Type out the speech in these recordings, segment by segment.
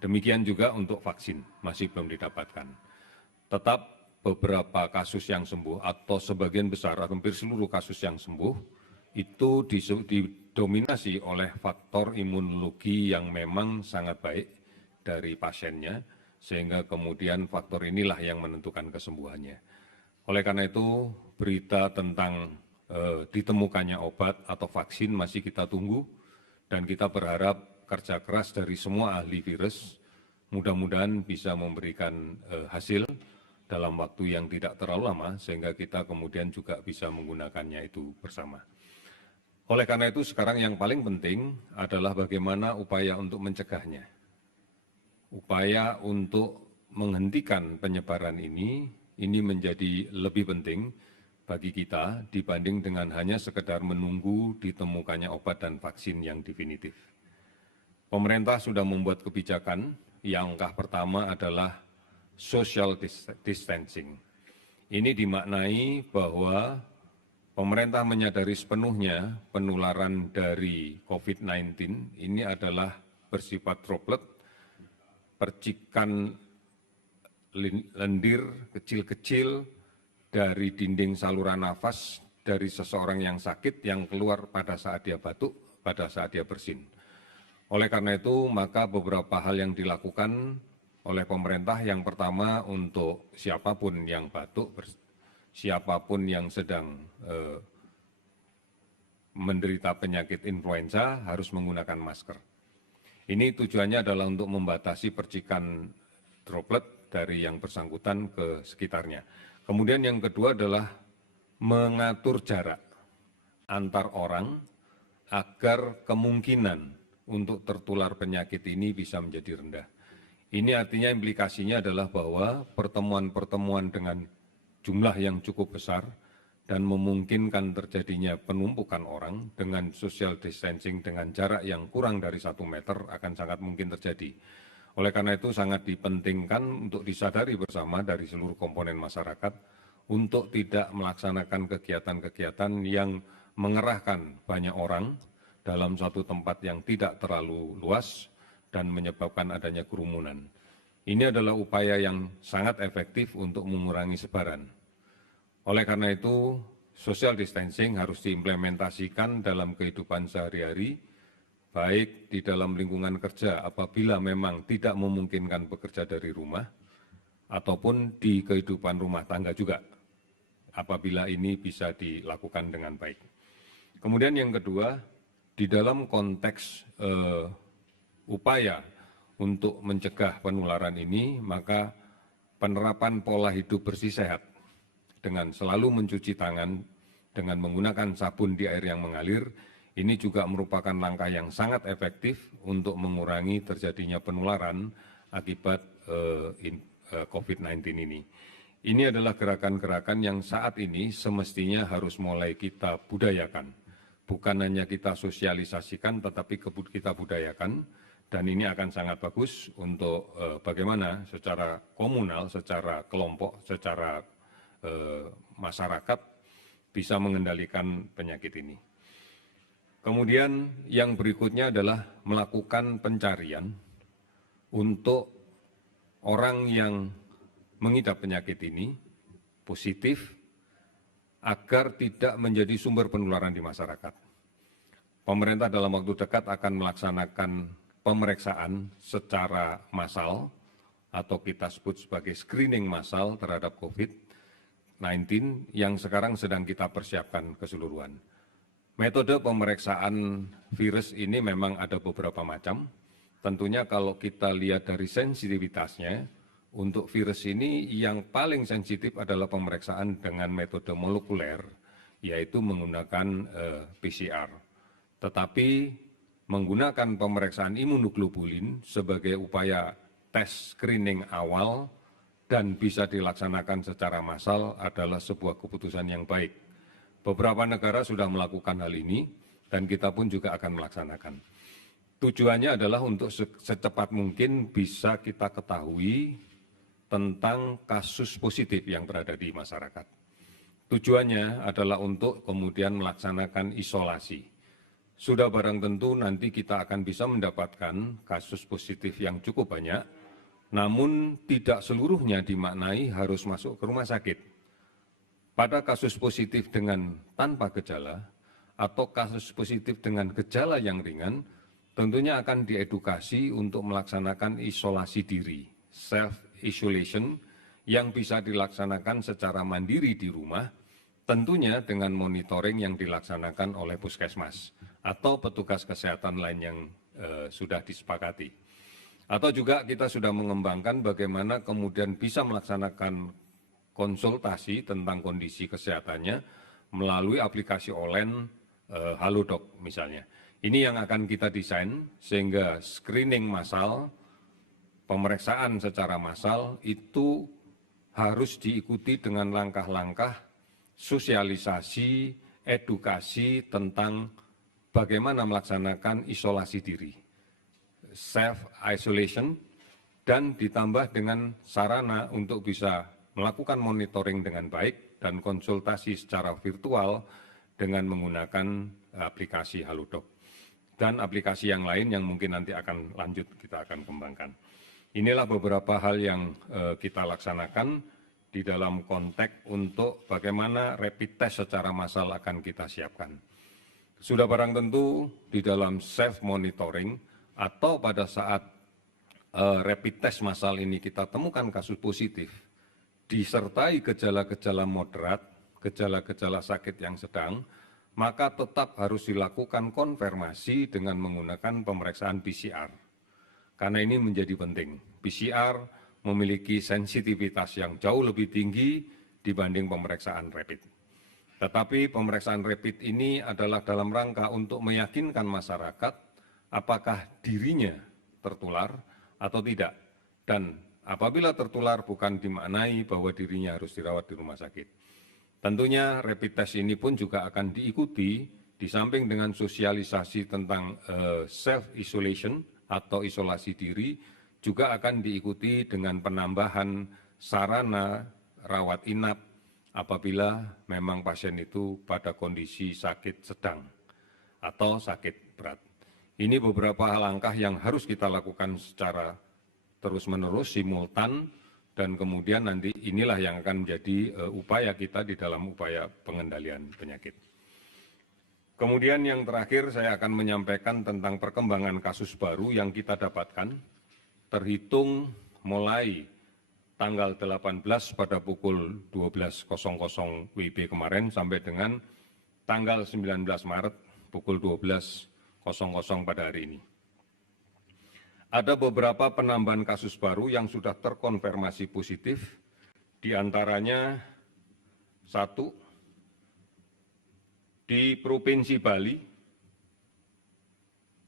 Demikian juga untuk vaksin, masih belum didapatkan. Tetap beberapa kasus yang sembuh atau sebagian besar, hampir seluruh kasus yang sembuh, itu didominasi oleh faktor imunologi yang memang sangat baik dari pasiennya, sehingga kemudian faktor inilah yang menentukan kesembuhannya. Oleh karena itu, berita tentang ditemukannya obat atau vaksin masih kita tunggu, dan kita berharap kerja keras dari semua ahli virus mudah-mudahan bisa memberikan hasil dalam waktu yang tidak terlalu lama, sehingga kita kemudian juga bisa menggunakannya itu bersama. Oleh karena itu, sekarang yang paling penting adalah bagaimana upaya untuk mencegahnya. Upaya untuk menghentikan penyebaran ini menjadi lebih penting bagi kita dibanding dengan hanya sekedar menunggu ditemukannya obat dan vaksin yang definitif. Pemerintah sudah membuat kebijakan yang langkah pertama adalah social distancing. Ini dimaknai bahwa pemerintah menyadari sepenuhnya penularan dari COVID-19 ini adalah bersifat droplet, percikan lendir kecil-kecil dari dinding saluran nafas dari seseorang yang sakit yang keluar pada saat dia batuk, pada saat dia bersin. Oleh karena itu, maka beberapa hal yang dilakukan oleh pemerintah, yang pertama untuk siapapun yang batuk, siapapun yang sedang menderita penyakit influenza harus menggunakan masker. Ini tujuannya adalah untuk membatasi percikan droplet dari yang bersangkutan ke sekitarnya. Kemudian yang kedua adalah mengatur jarak antar orang agar kemungkinan untuk tertular penyakit ini bisa menjadi rendah. Ini artinya implikasinya adalah bahwa pertemuan-pertemuan dengan jumlah yang cukup besar dan memungkinkan terjadinya penumpukan orang dengan social distancing dengan jarak yang kurang dari 1 meter akan sangat mungkin terjadi. Oleh karena itu sangat dipentingkan untuk disadari bersama dari seluruh komponen masyarakat untuk tidak melaksanakan kegiatan-kegiatan yang mengerahkan banyak orang dalam satu tempat yang tidak terlalu luas dan menyebabkan adanya kerumunan. Ini adalah upaya yang sangat efektif untuk mengurangi sebaran. Oleh karena itu, social distancing harus diimplementasikan dalam kehidupan sehari-hari, baik di dalam lingkungan kerja apabila memang tidak memungkinkan bekerja dari rumah, ataupun di kehidupan rumah tangga juga, apabila ini bisa dilakukan dengan baik. Kemudian yang kedua, di dalam konteks upaya untuk mencegah penularan ini, maka penerapan pola hidup bersih sehat dengan selalu mencuci tangan dengan menggunakan sabun di air yang mengalir, ini juga merupakan langkah yang sangat efektif untuk mengurangi terjadinya penularan akibat COVID-19 ini. Ini adalah gerakan-gerakan yang saat ini semestinya harus mulai kita budayakan. Bukan hanya kita sosialisasikan, tetapi kita budayakan, dan ini akan sangat bagus untuk bagaimana secara komunal, secara kelompok, secara masyarakat bisa mengendalikan penyakit ini. Kemudian yang berikutnya adalah melakukan pencarian untuk orang yang mengidap penyakit ini positif, agar tidak menjadi sumber penularan di masyarakat. Pemerintah dalam waktu dekat akan melaksanakan pemeriksaan secara massal atau kita sebut sebagai screening massal terhadap COVID-19 yang sekarang sedang kita persiapkan keseluruhan. Metode pemeriksaan virus ini memang ada beberapa macam. Tentunya kalau kita lihat dari sensitivitasnya, untuk virus ini yang paling sensitif adalah pemeriksaan dengan metode molekuler, yaitu menggunakan PCR. Tetapi menggunakan pemeriksaan imunoglobulin sebagai upaya tes screening awal dan bisa dilaksanakan secara massal adalah sebuah keputusan yang baik. Beberapa negara sudah melakukan hal ini dan kita pun juga akan melaksanakan. Tujuannya adalah untuk secepat mungkin bisa kita ketahui tentang kasus positif yang berada di masyarakat. Tujuannya adalah untuk kemudian melaksanakan isolasi sudah barang tentu nanti kita akan bisa mendapatkan kasus positif yang cukup banyak, namun tidak seluruhnya dimaknai harus masuk ke rumah sakit. Pada kasus positif dengan tanpa gejala atau kasus positif dengan gejala yang ringan, tentunya akan diedukasi untuk melaksanakan isolasi diri, self-isolation, yang bisa dilaksanakan secara mandiri di rumah, tentunya dengan monitoring yang dilaksanakan oleh puskesmas atau petugas kesehatan lain yang sudah disepakati. Atau juga kita sudah mengembangkan bagaimana kemudian bisa melaksanakan konsultasi tentang kondisi kesehatannya melalui aplikasi online Halodoc misalnya. Ini yang akan kita desain sehingga screening massal, pemeriksaan secara massal itu harus diikuti dengan langkah-langkah sosialisasi, edukasi tentang bagaimana melaksanakan isolasi diri, self-isolation, dan ditambah dengan sarana untuk bisa melakukan monitoring dengan baik dan konsultasi secara virtual dengan menggunakan aplikasi Halodoc dan aplikasi yang lain yang mungkin nanti akan lanjut kita akan kembangkan. Inilah beberapa hal yang kita laksanakan di dalam konteks untuk bagaimana rapid test secara massal akan kita siapkan. Sudah barang tentu di dalam self monitoring atau pada saat rapid test massal ini kita temukan kasus positif, disertai gejala-gejala moderat, gejala-gejala sakit yang sedang, maka tetap harus dilakukan konfirmasi dengan menggunakan pemeriksaan PCR. Karena ini menjadi penting. PCR memiliki sensitivitas yang jauh lebih tinggi dibanding pemeriksaan rapid. Tetapi pemeriksaan rapid ini adalah dalam rangka untuk meyakinkan masyarakat apakah dirinya tertular atau tidak. Dan apabila tertular bukan dimaknai bahwa dirinya harus dirawat di rumah sakit. Tentunya rapid test ini pun juga akan diikuti di samping dengan sosialisasi tentang self-isolation atau isolasi diri, juga akan diikuti dengan penambahan sarana rawat inap apabila memang pasien itu pada kondisi sakit sedang atau sakit berat. Ini beberapa langkah yang harus kita lakukan secara terus-menerus, simultan, dan kemudian nanti inilah yang akan menjadi upaya kita di dalam upaya pengendalian penyakit. Kemudian yang terakhir saya akan menyampaikan tentang perkembangan kasus baru yang kita dapatkan terhitung mulai tanggal 18 pada pukul 12.00 WIB kemarin sampai dengan tanggal 19 Maret pukul 12.00 pada hari ini. Ada beberapa penambahan kasus baru yang sudah terkonfirmasi positif, diantaranya 1 di Provinsi Bali.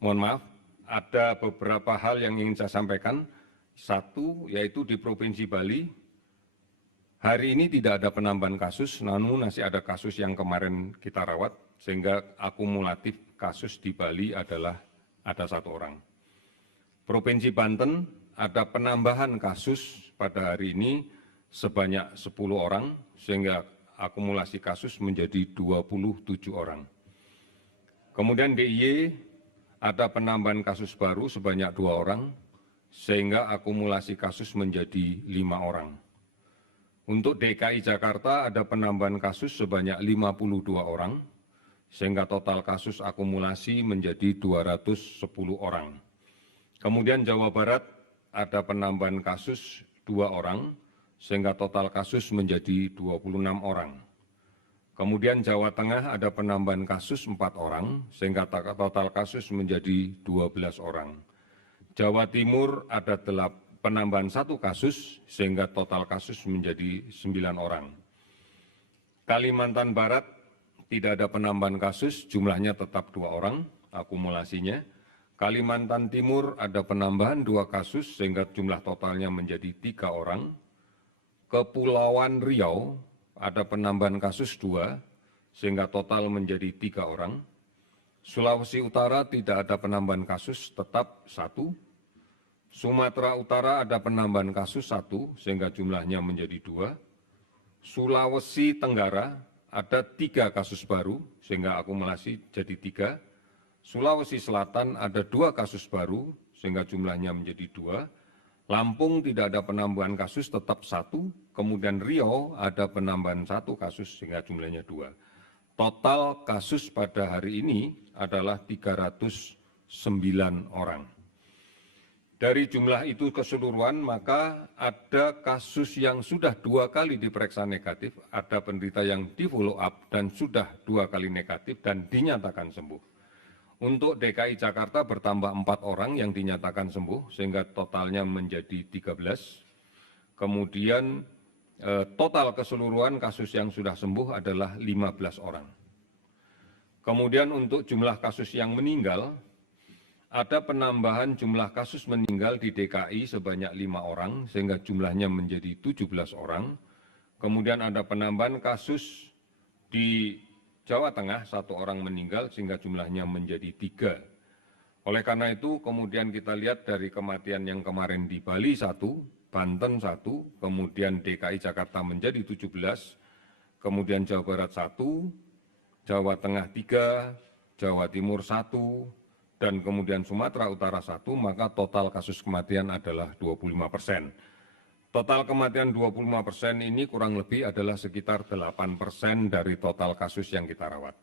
Mohon maaf, ada beberapa hal yang ingin saya sampaikan. 1, yaitu di Provinsi Bali, hari ini tidak ada penambahan kasus, namun masih ada kasus yang kemarin kita rawat, sehingga akumulatif kasus di Bali adalah ada 1 orang. Provinsi Banten ada penambahan kasus pada hari ini sebanyak 10 orang, sehingga akumulasi kasus menjadi 27 orang. Kemudian DIY ada penambahan kasus baru sebanyak 2 orang, sehingga akumulasi kasus menjadi 5 orang. Untuk DKI Jakarta ada penambahan kasus sebanyak 52 orang, sehingga total kasus akumulasi menjadi 210 orang. Kemudian Jawa Barat ada penambahan kasus 2 orang, sehingga total kasus menjadi 26 orang. Kemudian Jawa Tengah ada penambahan kasus 4 orang, sehingga total kasus menjadi 12 orang. Jawa Timur ada penambahan 1 kasus, sehingga total kasus menjadi 9 orang. Kalimantan Barat tidak ada penambahan kasus, jumlahnya tetap 2 orang akumulasinya. Kalimantan Timur ada penambahan 2 kasus sehingga jumlah totalnya menjadi 3 orang. Kepulauan Riau ada penambahan kasus 2 sehingga total menjadi 3 orang. Sulawesi Utara tidak ada penambahan kasus, tetap 1. Sumatera Utara ada penambahan kasus 1 sehingga jumlahnya menjadi 2. Sulawesi Tenggara ada 3 kasus baru sehingga akumulasi jadi 3. Sulawesi Selatan ada 2 kasus baru sehingga jumlahnya menjadi 2. Lampung tidak ada penambahan kasus, tetap 1. Kemudian Riau ada penambahan 1 kasus sehingga jumlahnya 2. Total kasus pada hari ini adalah 309 orang. Dari jumlah itu keseluruhan, maka ada kasus yang sudah 2 kali diperiksa negatif, ada penderita yang di follow up dan sudah 2 kali negatif dan dinyatakan sembuh. Untuk DKI Jakarta bertambah 4 orang yang dinyatakan sembuh, sehingga totalnya menjadi 13. Kemudian total keseluruhan kasus yang sudah sembuh adalah 15 orang. Kemudian untuk jumlah kasus yang meninggal, ada penambahan jumlah kasus meninggal di DKI sebanyak 5 orang, sehingga jumlahnya menjadi 17 orang. Kemudian ada penambahan kasus di Jawa Tengah, 1 orang meninggal sehingga jumlahnya menjadi 3. Oleh karena itu kemudian kita lihat dari kematian yang kemarin di Bali 1, Banten 1, kemudian DKI Jakarta menjadi 17, kemudian Jawa Barat 1, Jawa Tengah 3, Jawa Timur 1, dan kemudian Sumatera Utara 1, maka total kasus kematian adalah 25%. Total kematian 25% ini kurang lebih adalah sekitar 8% dari total kasus yang kita rawat.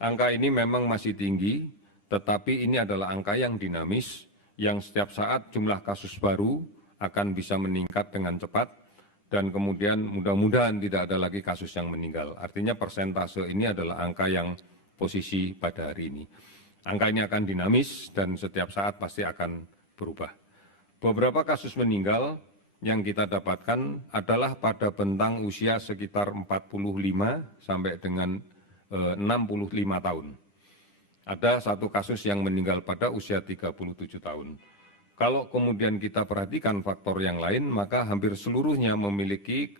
Angka ini memang masih tinggi, tetapi ini adalah angka yang dinamis, yang setiap saat jumlah kasus baru akan bisa meningkat dengan cepat, dan kemudian mudah-mudahan tidak ada lagi kasus yang meninggal. Artinya persentase ini adalah angka yang posisi pada hari ini. Angka ini akan dinamis dan setiap saat pasti akan berubah. Beberapa kasus meninggal yang kita dapatkan adalah pada bentang usia sekitar 45 sampai dengan 65 tahun. Ada 1 kasus yang meninggal pada usia 37 tahun. Kalau kemudian kita perhatikan faktor yang lain, maka hampir seluruhnya memiliki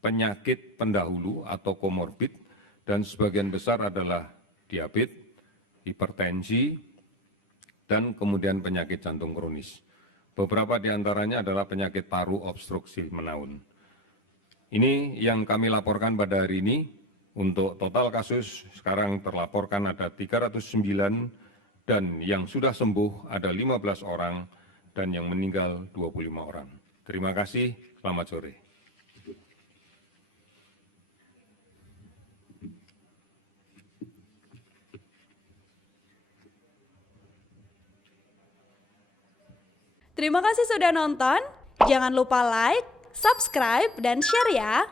penyakit pendahulu atau komorbid, dan sebagian besar adalah diabetes, hipertensi, dan kemudian penyakit jantung kronis. Beberapa di antaranya adalah penyakit paru obstruksi menaun. Ini yang kami laporkan pada hari ini. Untuk total kasus sekarang terlaporkan ada 309 dan yang sudah sembuh ada 15 orang dan yang meninggal 25 orang. Terima kasih, selamat sore. Terima kasih sudah nonton. Jangan lupa like, subscribe, dan share ya.